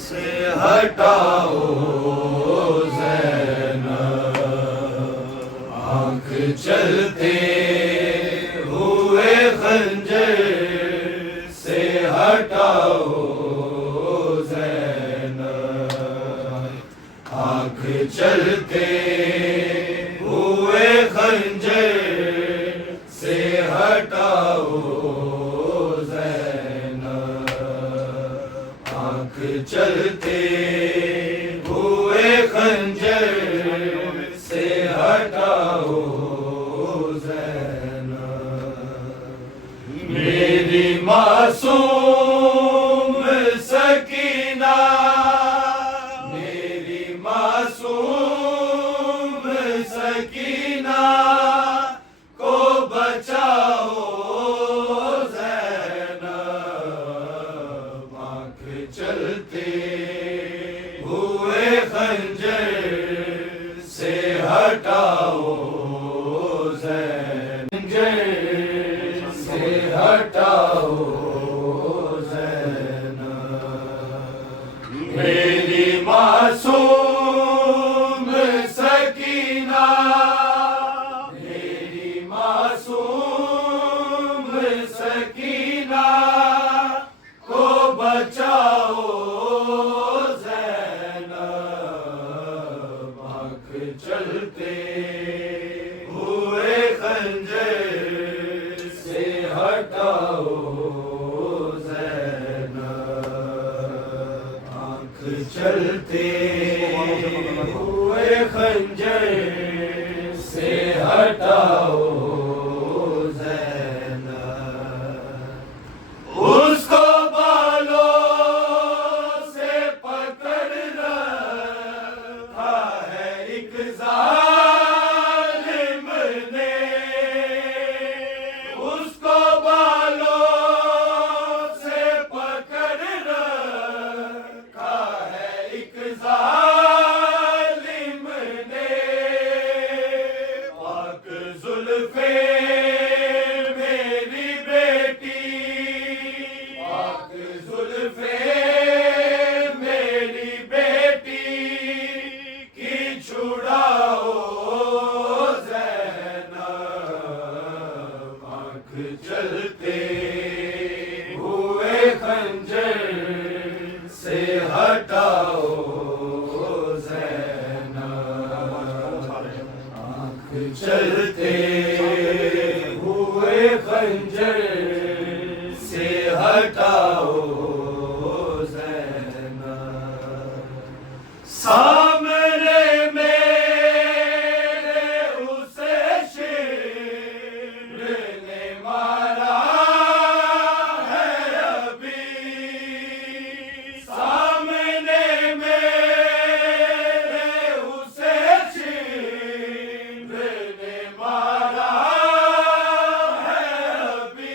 से हटाओ ज़ैनब, आँख चलते हुए खंजर से हटाओ ज़ैनब, आँख चलते हुए खंजर से हटाओ चलते हुए खंजर से हटाओ ज़ैनब। मेरी मासूम सकीना, मेरी मासूम सकीना को बचाओ चलते हुए खंजर से हटाओ खंजर से हटाओ ज़ैनब। मेरी मासूम सकीना, मेरी मासूम सकीना को बचाओ ज़ैनब, आँख चलते हुए खंजर से हटाओ ज़ैनब, आँख चलते हुए खंजर से हटाओ ज़ैनब। उसको ज़ालिम ने उसको बालों से पकड़ रखा है, एक ज़ालिम ने। पाक ज़ुल्फ़े मेरी बेटी, पाक ज़ुल्फ़े मेरी बेटी की छुड़ाओ ज़ैनब, आँख चलते हुए खंजर से हटाओ ज़ैनब, आँख चलते हुए खंजर से हटाओ ज़ैनब। सामने मेरे उसे शेर ने मारा है अभी, सामने मेरे उसे शेर ने मारा है अभी।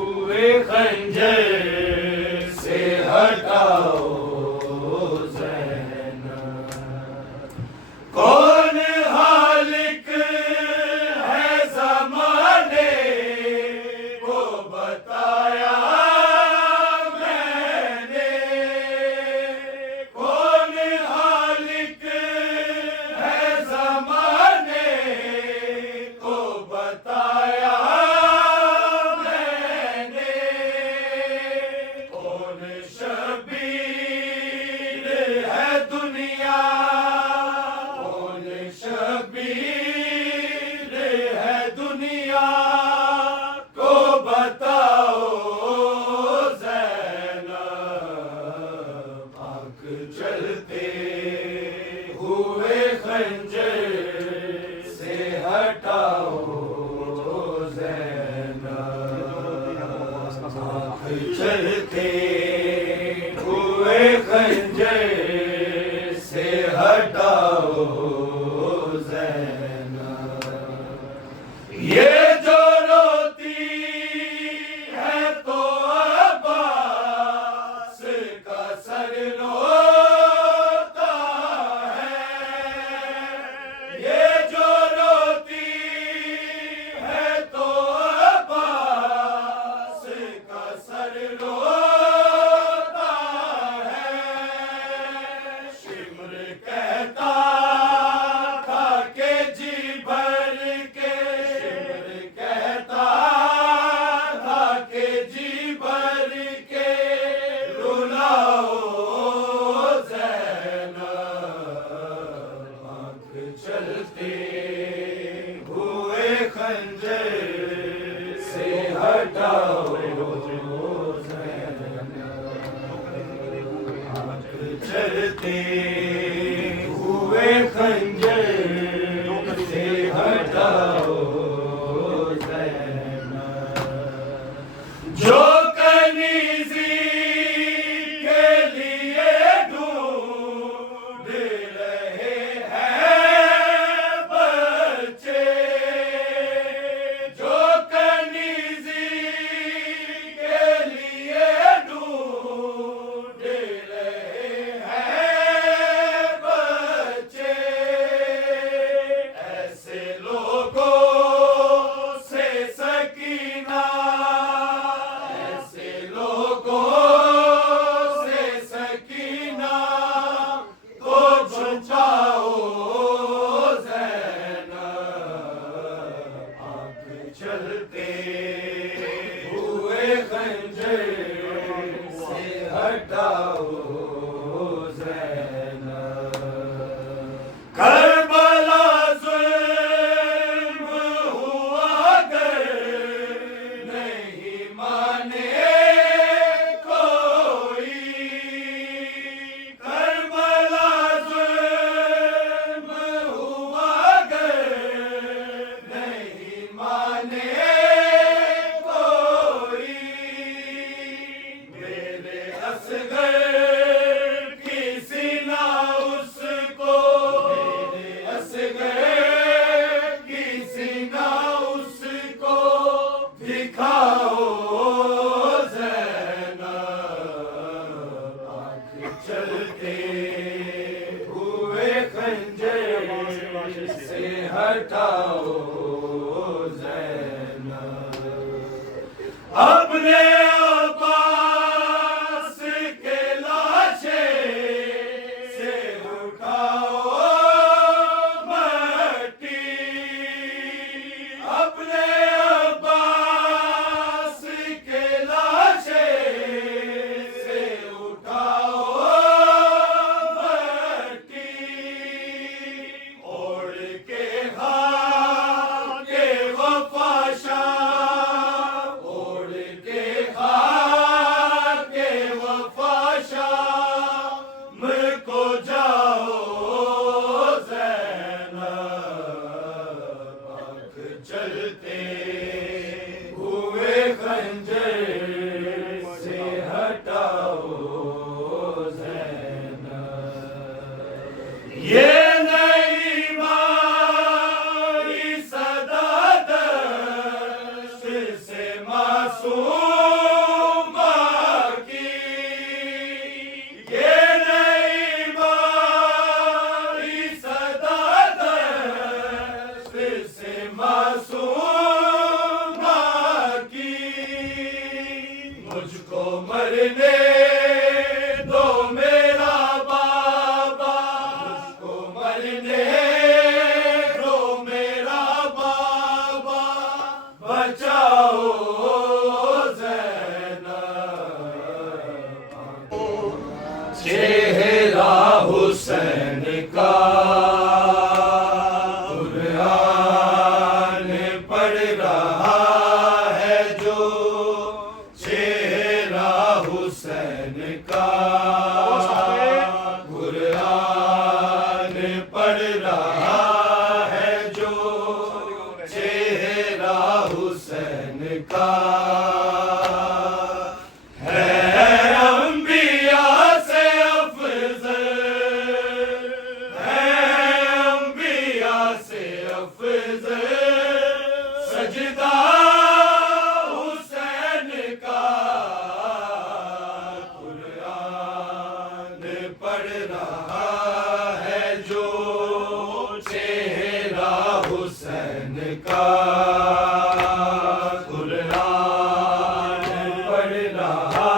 हुए खंजर से हटाओ ज़ैनब। कौन हालिक है ज़माने को बताया मैंने। कौन हालिक है ज़माने को बताया मैंने। कौन शबीर है दुनिया, कौन शबीर है दुनिया को बताओ ज़ैनब। आँख चलते हुए खंजर से हटाओ ज़ैनब। आँख चलते हुए खंजर से हटाओ ज़ैनब। ये जो रोती है तो अब्बास का सर रोता है। ये जो रोती है तो अब्बास का सर रोता है। शिमर कहता था कि जी भर के, शिमर कहता था कि जी भर के रुलाओ ज़ैनब। आँख चलते हुए खंजर से हटाओ ज़ैनब। आँख चलते हुए खंजर से हटाओ ज़ैनब। जो कनीज़ी के लिए ढूंढ रहे हैं बच्चे, जो कनीज़ी के लिए ढूंढ रहे हैं बच्चे। ऐसे लोगों से सकीना, ऐसे लोगों से सकीना को छुपाओ ज़ैनब। आँख चलते हुए खंजर से हटाओ ज़ैनब। करबला ज़ुल्म हुआ अगर नहीं माने कोई। करबला ज़ुल्म हुआ अगर नहीं माने कोई। मेरे असगर की सीना उसको, मेरे असगर की सीना उसको दिखाओ ज़ैनब। आँख चलते हुए खंजर से हटाओ ज़ैनब। अपने अब्बास के लाशे से उठाओ मट्टी। अपने अब्बास के लाशे से उठाओ मट्टी। ओढ़ के खाके वफा शाह, ओढ़ के मुझको मरने दो मेरा बाबा, मुझको मरने दो मेरा बाबा, बचाओ ज़ैनब। चेहरा हुसैन का कुरान पढ़ रहा है जो, चेहरा हुसैन का कुरान पढ़ रहा है जो, चेहरा हुसैन का है अंबिया से अफजल, है अंबिया से अफजल, सजदा हुसैन का कुरान पढ़ रहा है जो, चेहरा हुसैन का कुरान पढ़ रहा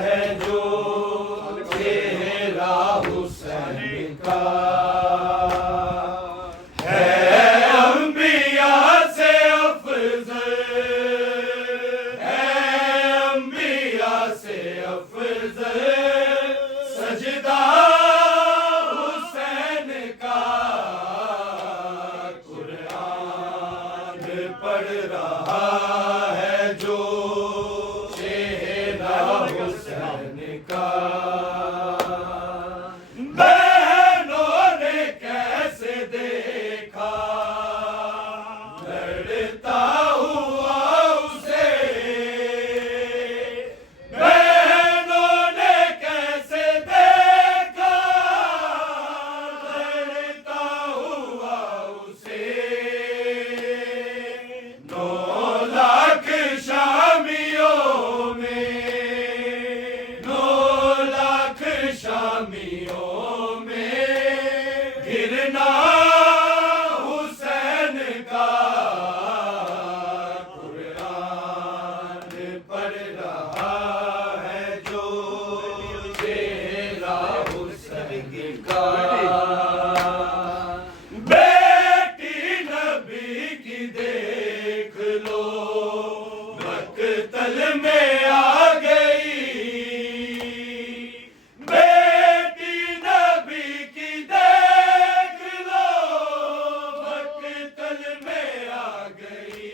है जो, चेहरा हुसैन का है अंबिया से अफजल, है अंबिया से अफजल, सजदा हुसैन का कुरान पढ़ रहा है जो, चेहरा हुसैन का। बहनों ने कैसे देखा लड़ता हुआ उसे, बहनों ने कैसे देखा लड़ता हुआ उसे, 9 लाख शामियों में, 9 लाख शामियों में गिरना हुसैन का कुरान पढ़ रहा है जो, चेहरा हुसैन का। बेटी नबी की देख लो मक्तल में आ गई, बेटी नबी की देख लो मक्तल में आ गई,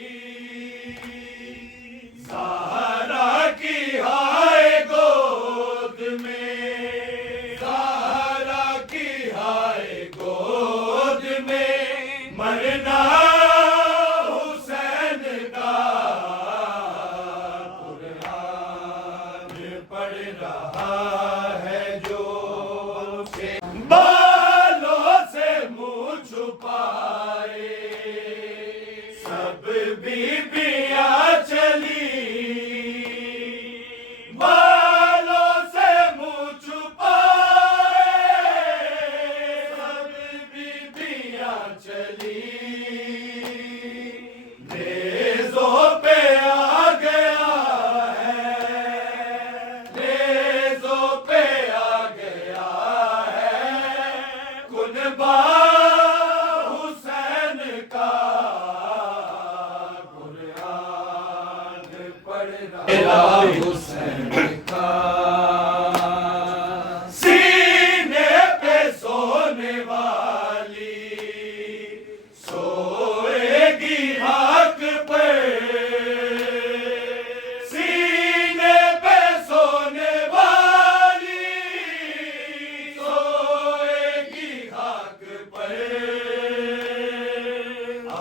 ज़हरा की हाय गोद में, ज़हरा की हाय गोद में, मरना हुसैन का कुरान पढ़ रहा है जो, बालों से मुंह छुपाए सब बीबियां चली, बालों से मुंह छुपाए सब बीबियां चली, नेज़ों पे आ गया है, नेज़ों पे आ गया है कुनबा हुसैन का कुरान पढ़ रहा हुसैन का। सीने पे सोने वाली सोएगी हाथ पर, सीने पे सोने वाली सोएगी हाथ पर,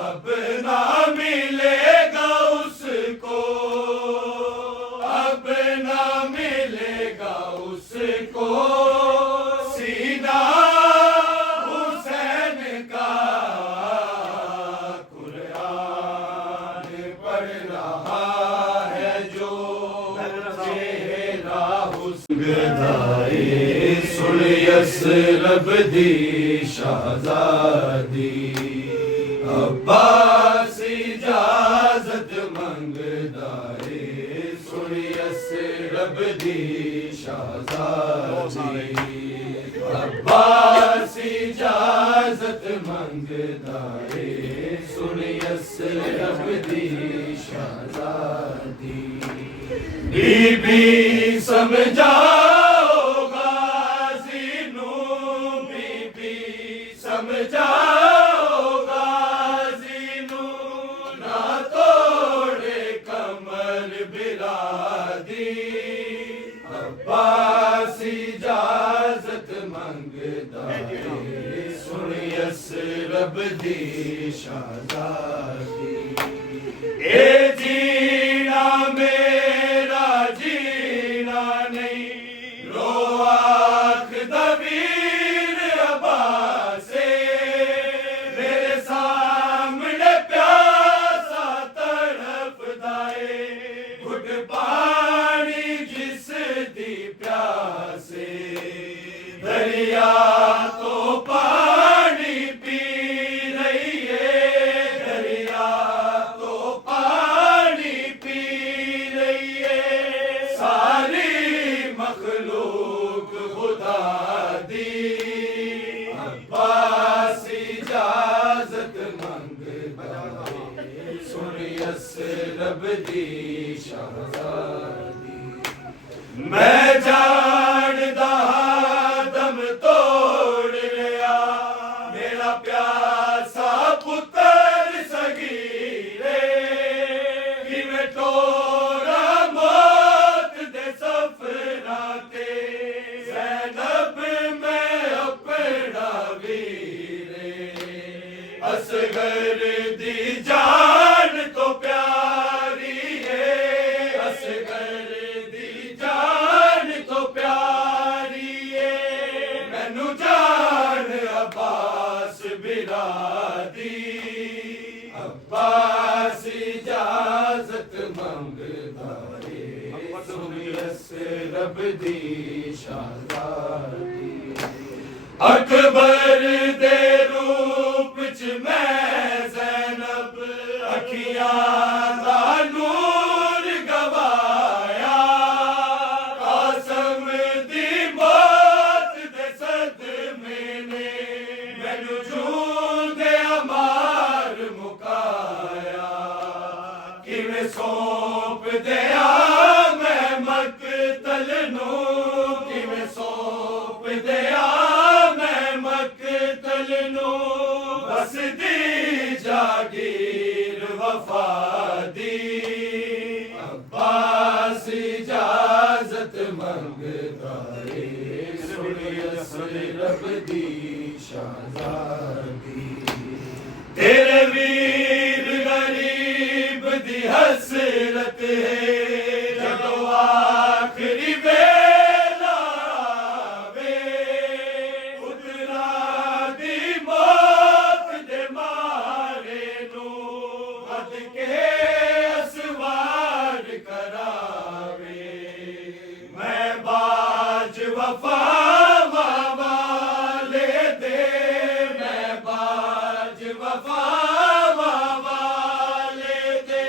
अब ना मिलेगा उसको, अब ना मिलेगा उसको, सीना हुसैन का कुरान पढ़ रहा है जो, चेहरा हुसैन गदाए सुन यसरब दी शहजादी, अब्बास इजाजत मंगदा है सुन यसरब रब दी शाहज़ादी अब्बास इजाजत मंगदा है सुनियस रब दी शाहज़ादी बीबी समझाओ गाज़ी नू बीबी समझाओ गाज़ी नू ना तोड़े कमर बिरादी अब्बास इजाजत मंगदा है सुनियस रब दी शाहज़ादी ए जीना मेरा जीना नहीं रो आँख दबीर अब्बासे मेरे सामने प्यासा तड़पदा है घुट पानी जिस दी प्यासे दरिया तो पानी पी रही है दरिया तो पानी पी रही है सारी मखलूक खुदा दी अब्बास इजाजत मंगदा है सुनियस रब दी शाहज़ादी मैं जानदा दम तोड़ लिया मेरा प्यासा पुत्र सगीरे किवें टोरा मौत दे सफरा ते ज़ैनब मैं अपना वीरे असगर दी जान तो प्यारी है असगर दी जान तो प्यारी है मैनू जान अब्बास बिरादी अब्बास इजाजत मंगदा है सुनियस रब दी शाहज़ादी अकबर दे रूप च मैं ज़ैनब अखियां दा नूर गवाया कासम दी मौत दे सदमे ने मैनू जूंदे अमार मुकाया किवें सौंप दिया मैं मकतल नू किवें सौंप दिया मैं मकतल नू बस दी जागीर वफा दी अब्बास इजाजत मंगदा है सुनियस रब दी शाहज़ादी तेरे वीर गरीब दी हसरत है जदों आखिरी वेला आवे पुत्रा दी मौत दे मारे नू वध के असवार करावे मैं बाज वफा वाले दे मैं बाज वफा वाले दे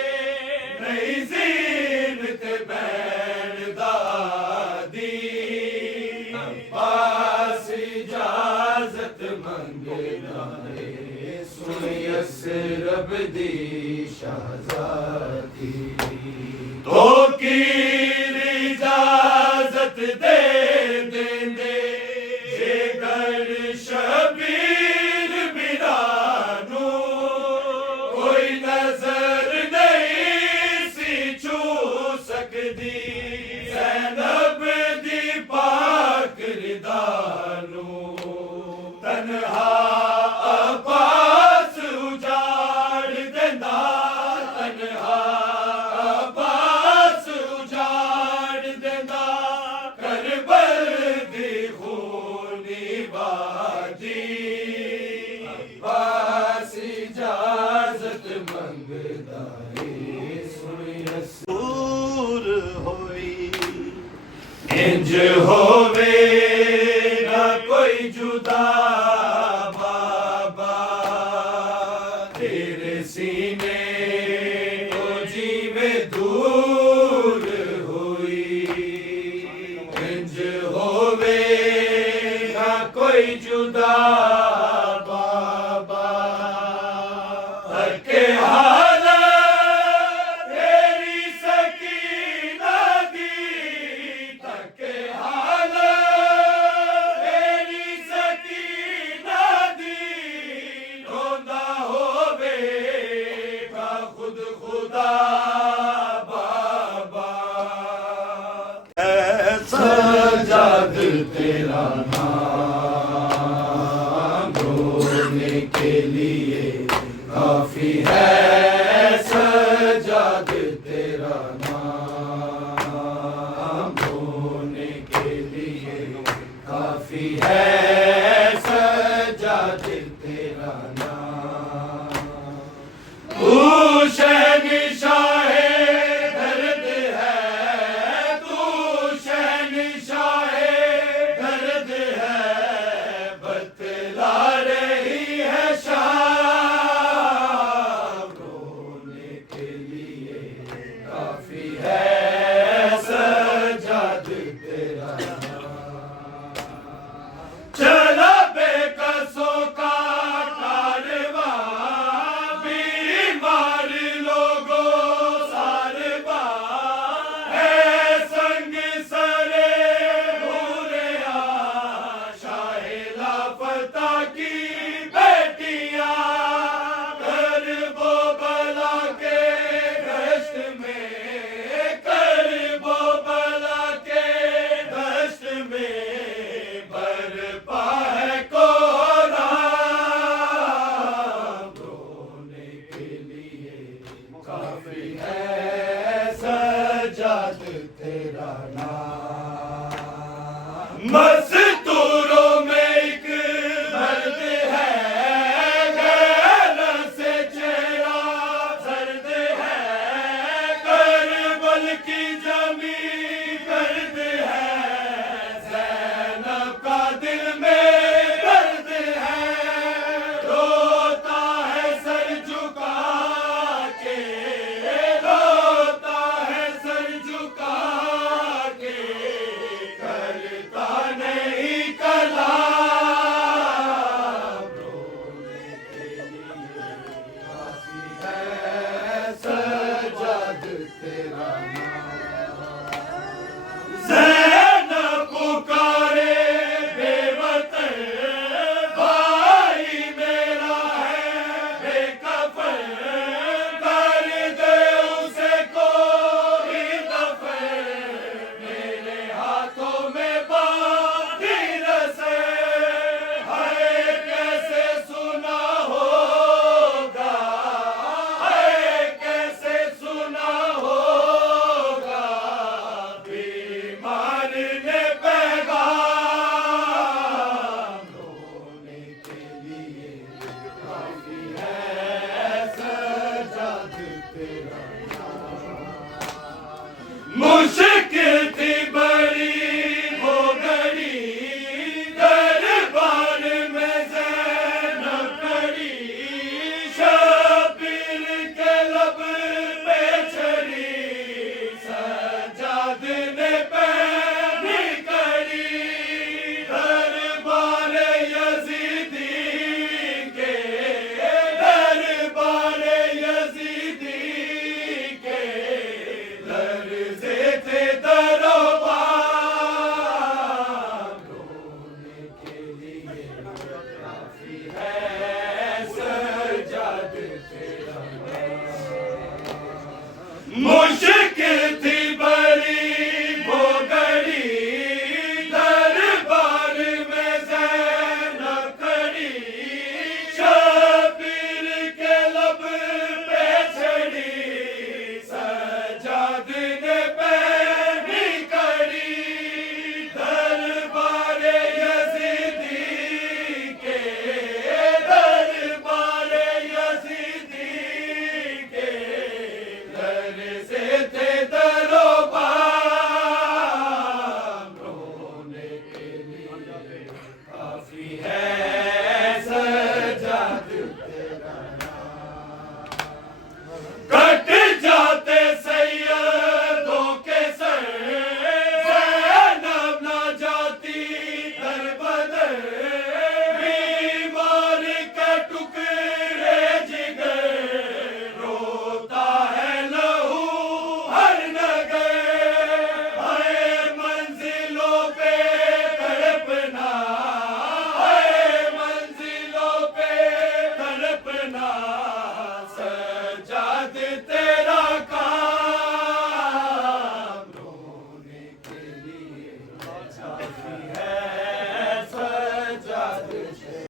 नहीं ज़ीनत बैन दादी अब्बास इजाजत मंगदा है सुनियस रब दी शाहज़ादी तो की इजाजत दे देंदे जेकर शबीर बिरानू कोई नजर नहीं सी छू सकदी ज़ैनब दी पाक रिदानू तन्हा अब्बास उजाड़ देंदा तन्हा अब्बास उजाड़ देंदा करबल दी खूनी वादी अब्बास इजाजत मंगदा है सुनियस दूर होई इंज होवे ना कोई जुदा बाबा तेरे सीने तो जीवे दूर हुई आज तेरा नाम